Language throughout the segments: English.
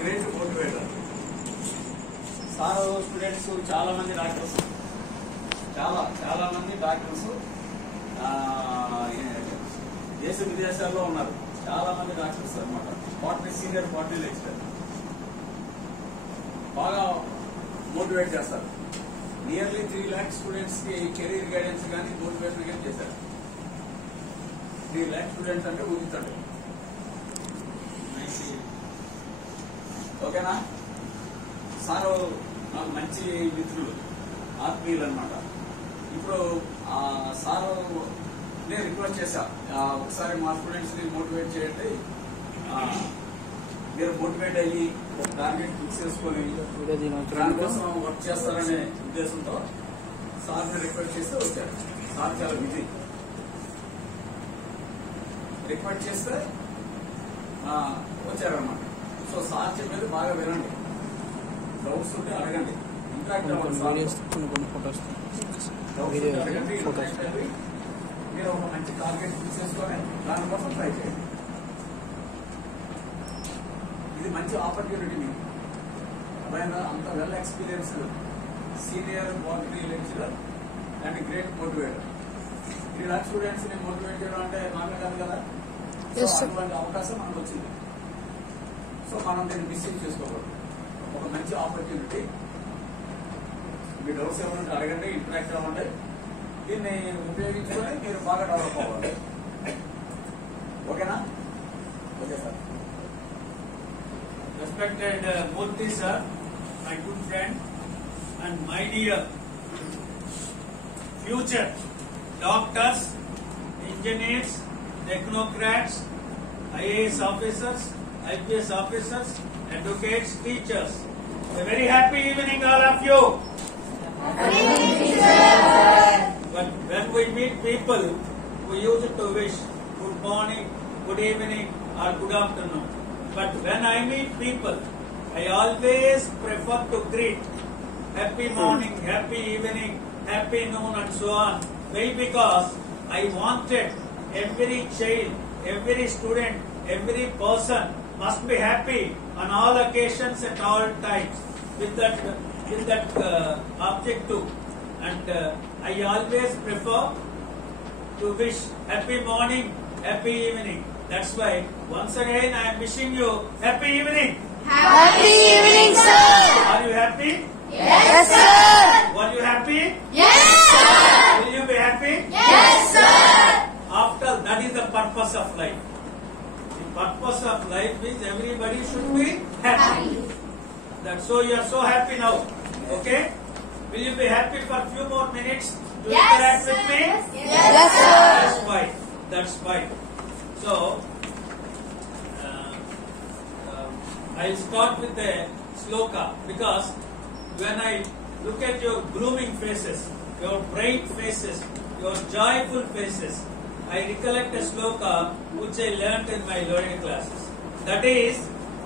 Great motivator. Sir students చాలా మంది doctors, చాలా మంది డాక్టర్స్ దేశ విదేశాల్లో ఉన్నారు. చాలా మంది డాక్టర్స్ అనమాట. సీనియర్ బాటనీ లెక్చరర్ బాగా మోటివేట్ చేస్తారు. నియర్లీ 3 lakh స్టూడెంట్స్ కి కెరీర్ గైడెన్స్ కానీ మోటివేషన్ కానీ చేశారు. 3 lakh స్టూడెంట్స్ అంటే ఊహించండి. ఓకేనా? సారు నాకు మంచి మిత్రులు, ఆత్మీయులు అనమాట. ఇప్పుడు సారు నేను రిక్వెస్ట్ చేశా, ఒకసారి మా స్టూడెంట్స్ ని మోటివేట్ చేయండి, మీరు మోటివేట్ అయ్యి టార్గెట్ ఫిక్స్ చేసుకొని దానికోసం వర్క్ చేస్తారనే ఉద్దేశంతో సార్ని రిక్వెస్ట్ చేస్తే వచ్చారు. సార్ చాలా బిజీ. రిక్వెస్ట్ చేస్తే వచ్చారనమాట. సో సార్ చెప్పేది బాగా వినండి, డౌట్స్ ఉంటే అడగండి, ఇంట్రాక్ట్ అవ్వండి. మీరు ఒక మంచి టార్గెట్ ఫిక్స్ చేసుకొని దానికోసం ట్రై చేయండి. ఇది మంచి ఆపర్చునిటీ మీకు. ఆయన అంత well experienced senior botany lecturer and great motivator. 3 lakh students ని మోటివేట్ చేయడం అంటే మామూలు కాదు కదా. అటువంటి అవకాశం మనకు వచ్చింది. సో మనం దీన్ని మిస్యూజ్ చేసుకోకూడదు. ఒక మంచి ఆపర్చునిటీ. మీ డౌట్స్ ఏమైనా అడగండి, ఇంటరాక్ట్ అవ్వండి. దీన్ని ఉపయోగించుకొని మీరు బాగా డెవలప్ అవ్వాలి. ఓకేనా? Okay sir. Respected Murthy sir, my good friend, and my dear future doctors, engineers, technocrats, IAS officers, IPS officers, advocates, teachers. A very happy evening all of you. But when we meet people, we use it to wish good morning, good evening or good afternoon. But when I meet people, I always prefer to greet happy morning, happy evening, happy noon and so on. Why? Because I wanted every child, every student, every person must be happy on all occasions at all times with that objective. And I always prefer to wish happy morning, happy evening. That's why once again I am wishing you happy evening. Happy evening, sir. Are you happy? Yes, sir. Were you happy? Yes, sir. Will you be happy? Yes, sir. After that is the purpose of life. The purpose of life is everybody should be happy. That's so you are so happy now. Okay? Will you be happy for a few more minutes to interact with me? Yes, sir. That's fine. That's fine. So, I'll start with a sloka, because when I look at your blooming faces, your bright faces, your joyful faces, I recollect a sloka which I learnt in my learning classes. That is,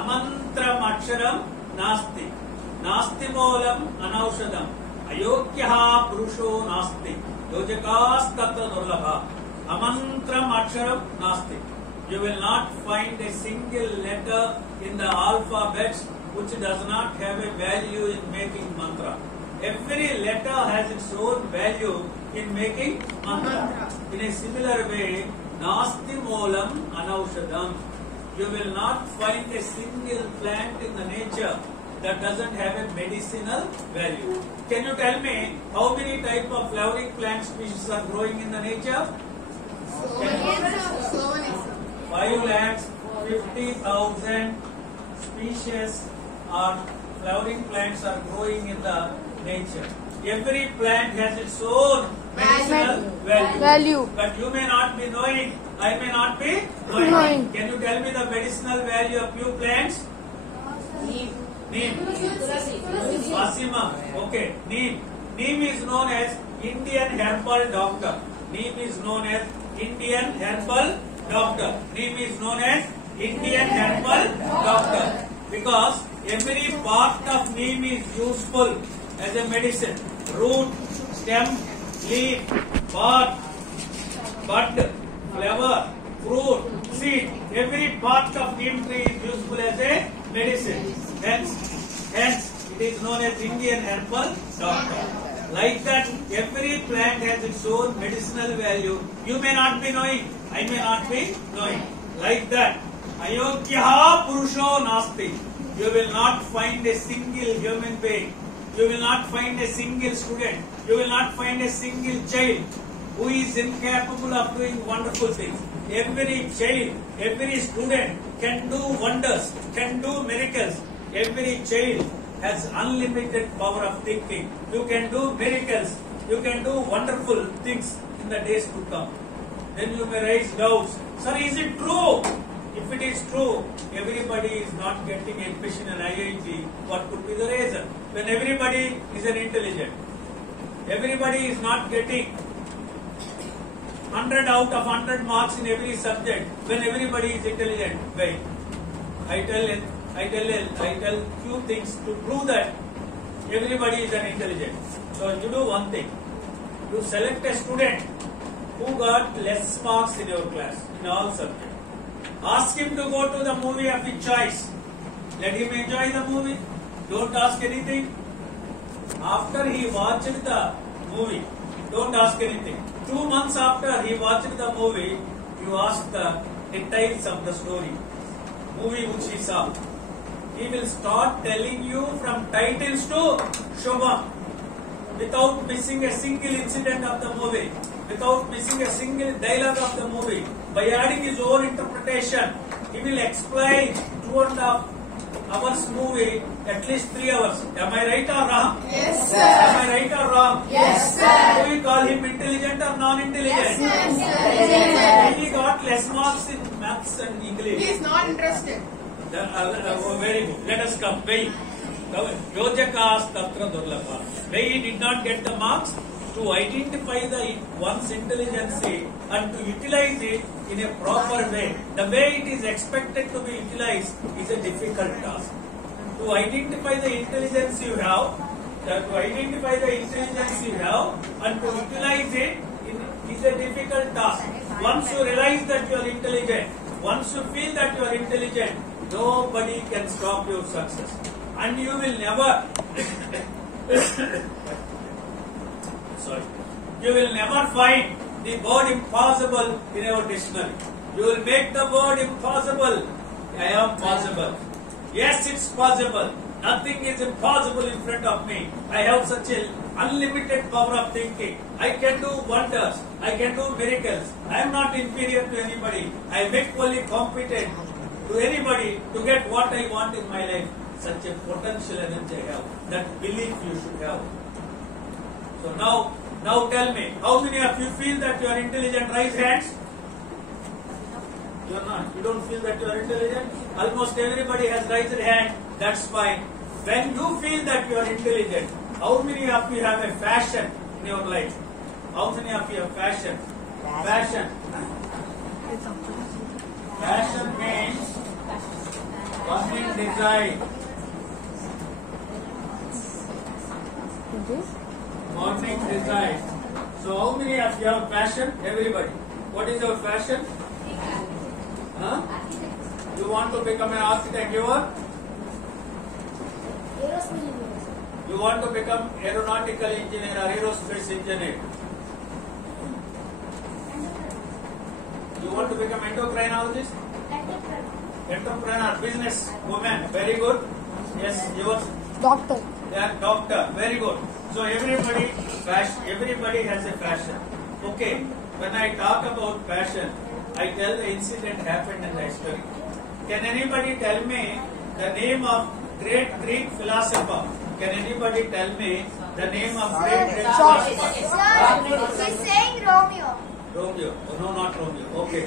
amantram aksharam nasti, nasti moolam anaushadam, ayogyaha purusho nasti, yojakas tatra durlabha. Amantram aksharam nasti. You will not find a single letter in the alphabets which does not have a value in making mantra. Every letter has its own value in making mantra. In a similar way, nasti moolam anaushadam. You will not find a single plant in the nature that doesn't have a medicinal value. Can you tell me how many type of flowering plant species are growing in the nature? 5,50,000 species or flowering plants are growing in the nature. Every plant has its own medicinal value. But you may not be knowing, I may not be knowing. Can you tell me the medicinal value of few plants? Neem. Vasimum. Okay. Neem. Neem is known as Indian herbal doctor. Neem is known as Indian herbal doctor. Neem is known as Indian herbal doctor because every part of neem is useful as a medicine. Root, stem, leaf, bark, bud, flower, fruit, seed. Every part of neem tree is useful as a medicine. Hence, it is known as Indian herbal doctor. Like that, every plant has its own medicinal value. You may not be knowing, I may not be knowing. Like that, Ayogyaha Purusho Nasti. You will not find a single human being. You will not find a single student. You will not find a single child who is incapable of doing wonderful things. Every child, every student can do wonders, can do miracles. Every child has unlimited power of thinking. You can do miracles. You can do wonderful things in the days to come. Then you may raise doubts. Sir, is it true? If it is true, everybody is not getting admission in IIT. What could be the reason? When everybody is an intelligent, everybody is not getting 100 out of 100 marks in every subject. When everybody is intelligent, wait. I tell few things to prove that everybody is an intelligent. So you do one thing. You select a student who got less marks in your class in all subjects. Ask him to go to the movie of his choice. Let him enjoy the movie. Don't ask anything. After he watched the movie, don't ask anything. 2 months after he watched the movie, you ask the details of the story, movie which he saw. He will start telling you from titles to Shobha, without missing a single incident of the movie, without missing a single dialogue of the movie. By adding his own interpretation, he will explain 2.5 hours movie, at least 3 hours. Am I right or wrong? Yes, sir. Am I right or wrong? Yes, sir. Do we call him intelligent or non-intelligent? Yes, sir. He got less marks in maths and English. He is not interested. Very good. Let us come. Why? Yojakas Tatra Durlabha. Why he did not get the marks? To identify one's intelligence and to utilize it in a proper way. The way it is expected to be utilized is a difficult task. To identify the intelligence you have, and to utilize it is a difficult task. Once you realize that you are intelligent, once you feel that you are intelligent, nobody can stop your success. And you will never you will never find the word impossible in your dictionary. You will make the word impossible. I am possible. Yes, it's possible. Nothing is impossible in front of me. I have such an unlimited power of thinking. I can do wonders. I can do miracles. I am not inferior to anybody. I am equally competent to anybody to get what I want in my life. Such a potential energy I have. That belief you should have. So now tell me, how many of you feel that you are intelligent? Raise hands. You are not. You don't feel that you are intelligent? Almost everybody has raised a hand. That's fine. When you feel that you are intelligent, how many of you have a fashion in your life? How many of you have fashion? Fashion. Fashion means burning desire. Morning desire. So how many of you have fashion? Everybody. What is your fashion? Huh? You want to become an architect? You are? You want to become aeronautical engineer or aerospace engineer? You want to become endocrinologist? Entrepreneur, business woman. Very good. Yes, yours? Doctor. Yeah, doctor. Very good. So everybody has a fashion. Okay. When I talk about fashion, I tell the incident happened in the history. Can anybody tell me the name of great Greek philosopher? Can anybody tell me the name of great Greek philosopher? He's saying Romeo. Romeo. Oh, no, not Romeo. Okay.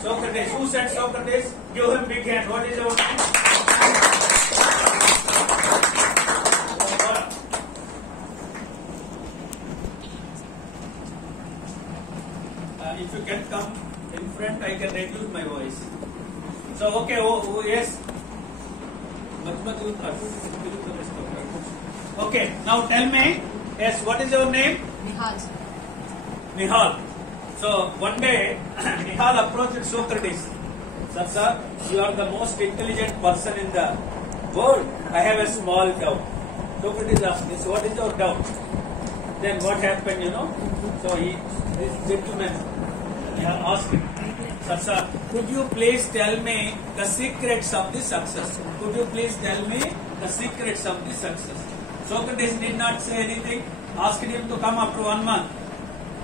Socrates. Who said Socrates? Give him big hand. What is your name? If you can come in front, I can reduce my voice. So, okay, yes. Okay, now tell me, yes, what is your name? Nihal. So, one day, Nihal approached Socrates. Sir, you are the most intelligent person in the world. I have a small doubt. Socrates asked this, what is your doubt? Then what happened, So this gentleman asked him, Sir, could you please tell me the secrets of the success? Could you please tell me the secrets of the success? Socrates did not say anything, asked him to come after 1 month.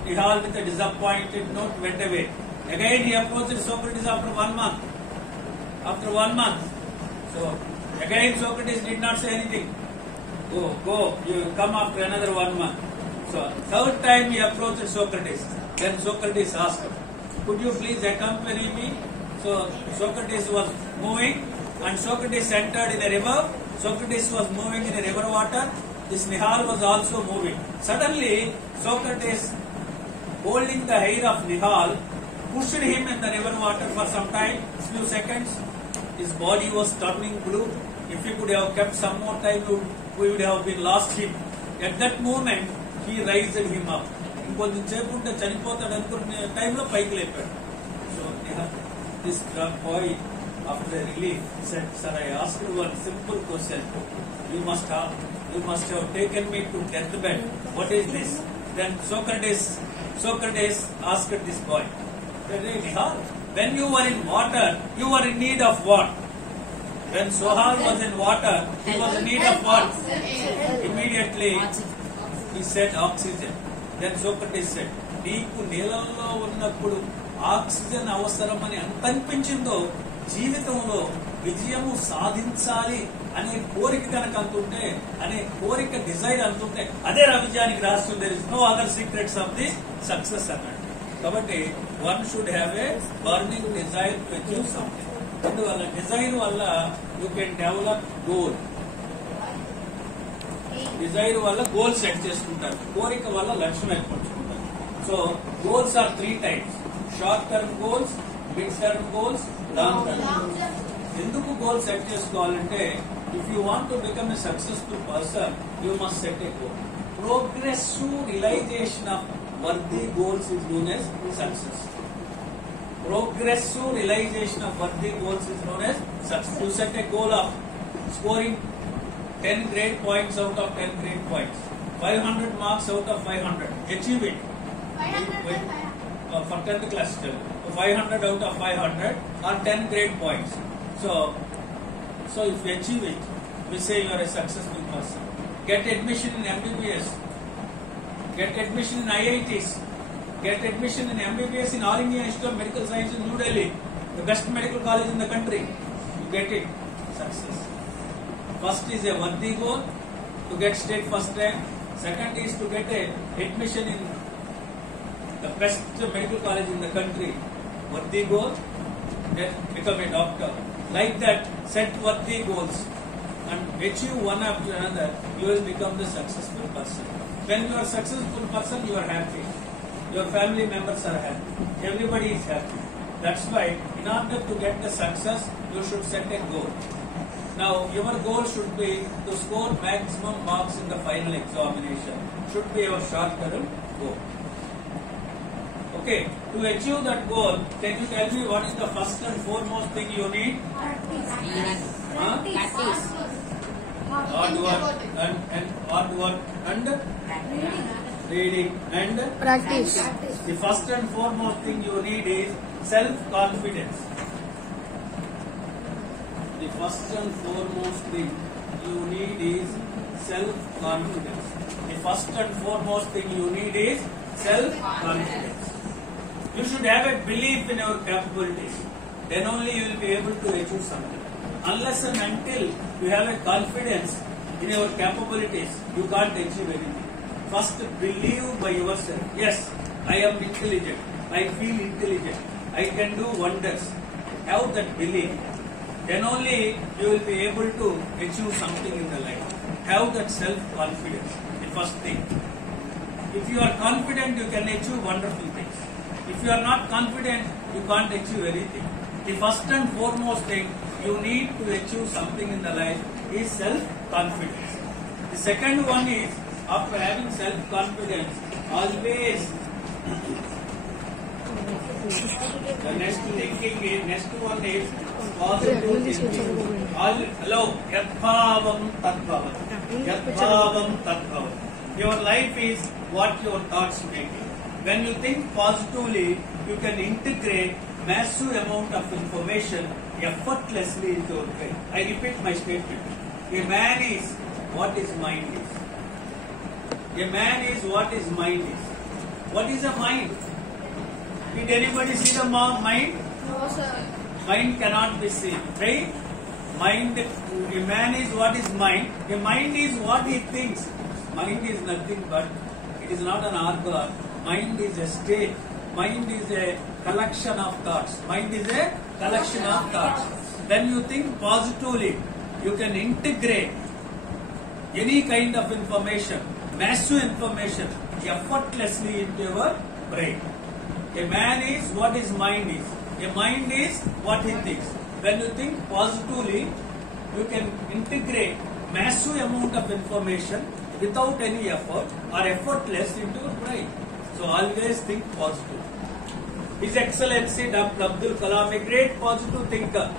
Nihal with a disappointed note went away. Again he approached Socrates after 1 month. After 1 month. So again Socrates did not say anything. Go, you come after another 1 month. So third time he approached Socrates. Then Socrates asked him, could you please accompany me? So Socrates was moving and Socrates entered in a river. Socrates was moving in a river water. This Nihal was also moving. Suddenly Socrates, holding the hair of Nihal, pushed him in the river water for some time, few seconds. His body was turning blue. If he could have kept some more time, we would have been lost him. At that moment, he raised him up. ఇంకొంచెం సేపు ఉంటే చనిపోతాడు అనుకునే టైంలో పైకి లేపాడు. So this boy, after relief, said, "Sir, I asked you one simple question. You must have taken me to deathbed. What is this?" Then Socrates asked this boy, when you were in water, you were in need of what? When Sohal was in water, he was in need of what? Immediately he said oxygen. Then Socrates said, నీకు నీళ్ళల్లో ఉన్నప్పుడు oxygen అవసరమని ఎంత అనిపించిందో జీవితంలో విజయము సాధించాలి అనే కోరిక కనుక అంతుంటే, అనే కోరిక డిజైర్ అంతుంటే అదే విజయానికి రహస్యం. There is no other secrets of the success అన్నాడు. కాబట్టి one should have a burning desire to achieve something. అందువల్ల డిజైర్ వల్ల you can develop goal. Desire వల్ల గోల్ సెట్ చేసుకుంటారు, కోరిక వల్ల లక్ష్యం ఏర్పరచుకుంటారు. So goals are 3 types: short term goals, mid term goals, long term. ఎందుకు గోల్ సెట్ చేసుకోవాలంటే, if you want to become a successful person, you must set a goal. Progressive realization of worthy goals is known as success. Progressive realization of worthy goals is known as success. You set a goal of scoring 10 grade points out of 10 grade points, 500 marks out of 500. Achieve it. 500 for 10th class still. 500 out of 500 are 10 grade points. So if you achieve it, we say you are a successful person. Get admission in MBBS. Get admission in IITs. Get admission in MBBS in All India Institute of Medical Science in New Delhi, the best medical college in the country. You get it. Success. First is a worthy goal, to get state first rank. Second is to get a admission in the best medical college in the country. Worthy goal, then become a doctor. Like that, set worthy goals and achieve one after another, you will become the successful person. When you are a successful person, you are happy. Your family members are happy. Everybody is happy. That's why, in order to get the success, you should set a goal. Now, your goal should be to score maximum marks in the final examination. Should be your short-term goal. Okay, to achieve that goal, can you tell me what is the first and foremost thing you need? Practice. Hard work and reading and Practice. the first and foremost thing you need is self-confidence. The first and foremost thing you need is self-confidence. The first and foremost thing you need is self-confidence. You should have a belief in your capabilities. Then only you will be able to achieve something. Unless and until you have a confidence in your capabilities, you can't achieve anything. First, believe by yourself. Yes, I am intelligent. I feel intelligent. I can do wonders. Have that belief. Then only you will be able to achieve something in the life. Have that self-confidence. The first thing. If you are confident, you can achieve wonderful things. If you are not confident, you can't achieve anything. The first and foremost thing you need to achieve something in the life is self-confidence. The second one is, after having self-confidence, always The next thinking is, next one is positive thinking. Hello, yadbhavam tadbhavam. Yadbhavam tadbhavam. Your life is what your thoughts make it. When you think positively, you can integrate massive amount of information effortlessly into your brain. I repeat my statement. A man is what his mind is. A man is what his mind is. What is a mind? Did anybody see the mind? No, sir. Mind cannot be seen, right? Mind, a man is what is mind. A mind is what he thinks. Mind is nothing but, it is not an organ. Mind is a state. Mind is a collection of thoughts. Mind is a collection of thoughts. When you think positively, you can integrate any kind of information, massive information, effortlessly into your brain. A man is what his mind is. A mind is what he thinks. When you think positively, you can integrate massive amount of information without any effort or effortless into your brain. So always think positive. His Excellency Dr. Abdul Kalam, a great positive thinker.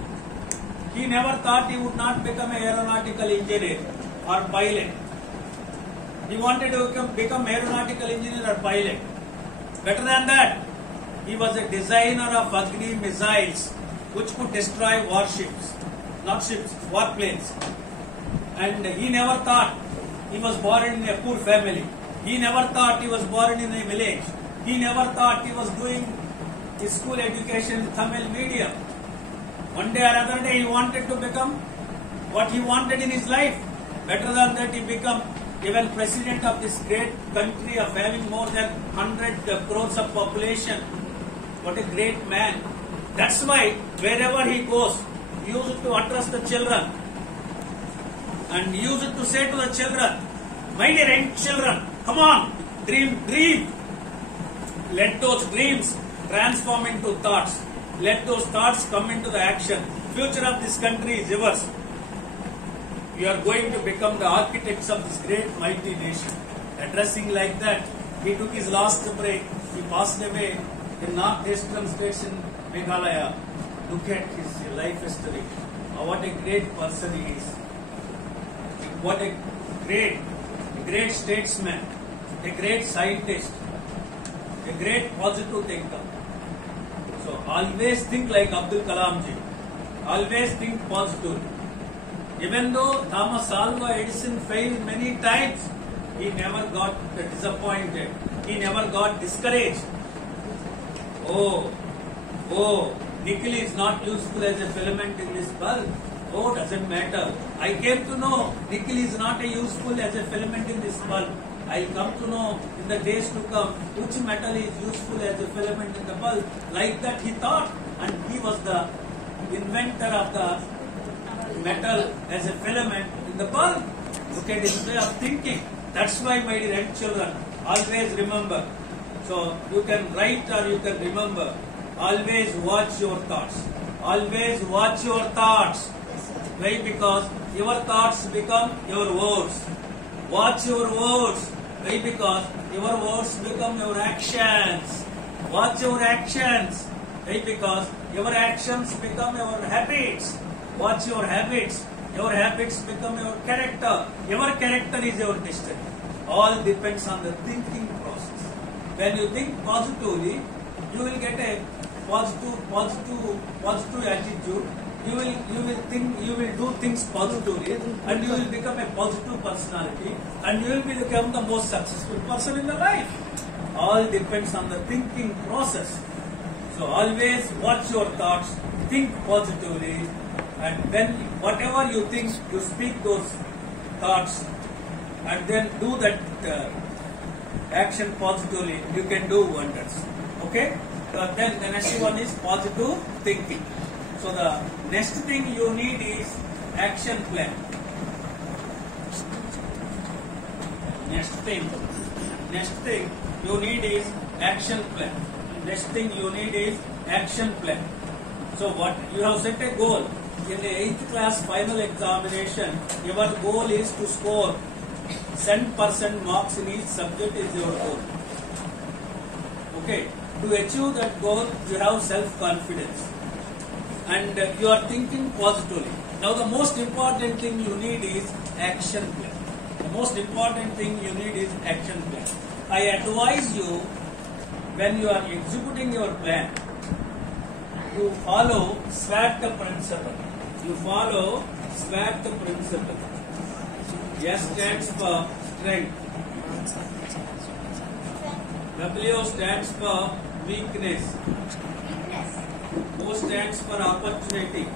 He never thought he would not become an aeronautical engineer or pilot. He wanted to become aeronautical engineer or pilot. Better than that, he was a designer of Agni missiles which could destroy warships, not ships, warplanes. And he never thought he was born in a poor family. He never thought he was born in a village. He never thought he was doing his school education in Tamil medium. One day or other day he wanted to become what he wanted in his life. Better than that, he became even president of this great country of having more than 100 crores of population. What a great man. That's why wherever he goes, he used to address the children and he used to say to the children, my dear children, come on, dream, dream. Let those dreams transform into thoughts. Let those thoughts come into the action. Future of this country is yours. You are going to become the architects of this great mighty nation. Addressing like that, he took his last break. He passed away in northeastern states in Meghalaya. Look at his life history. What a great person he is. What a great statesman, a great scientist, a great positive thinker. So always think like Abdul Kalam ji. Always think positive. Even though Thomas Alva Edison failed many times, he never got disappointed. He never got discouraged. Oh, nickel is not useful as a filament in this bulb. Oh, doesn't matter. I came to know nickel is not a useful as a filament in this bulb. I'll come to know in the days to come which metal is useful as a filament in the bulb. Like that he thought, and he was the inventor of the metal as a filament in the bulb. Look at his way of thinking. That's why, my dear children, always remember. So you can write or you can remember. Always watch your thoughts. Always watch your thoughts. Why? Because your thoughts become your words. Watch your words. Why? Because your words become your actions. Watch your actions. Why? Because your actions become your habits. Watch your habits. Your habits become your character. Your character is your destiny. All depends on the thinking process. When you think positively, you will get a positive attitude. You will do things positively, and you will become a positive personality, and you will become the most successful person in the life. All depends on the thinking process. So always watch your thoughts, think positively, and when whatever you think, you speak those thoughts, and then do that action positively. You can do wonders. Okay? Then the next one is positive thinking. So the next thing you need is action plan. Next thing you need is action plan. Next thing you need is action plan. So what you have set a goal in the 8th class final examination. Your goal is to score 10% marks in each subject is your goal. Okay. To achieve that goal, you have self-confidence and you are thinking positively. Now the most important thing you need is action plan. The most important thing you need is action plan. I advise you, when you are executing your plan, you follow SWOT principle. You follow SWOT principle. S stands for strength. W stands for weakness. O stands for opportunity.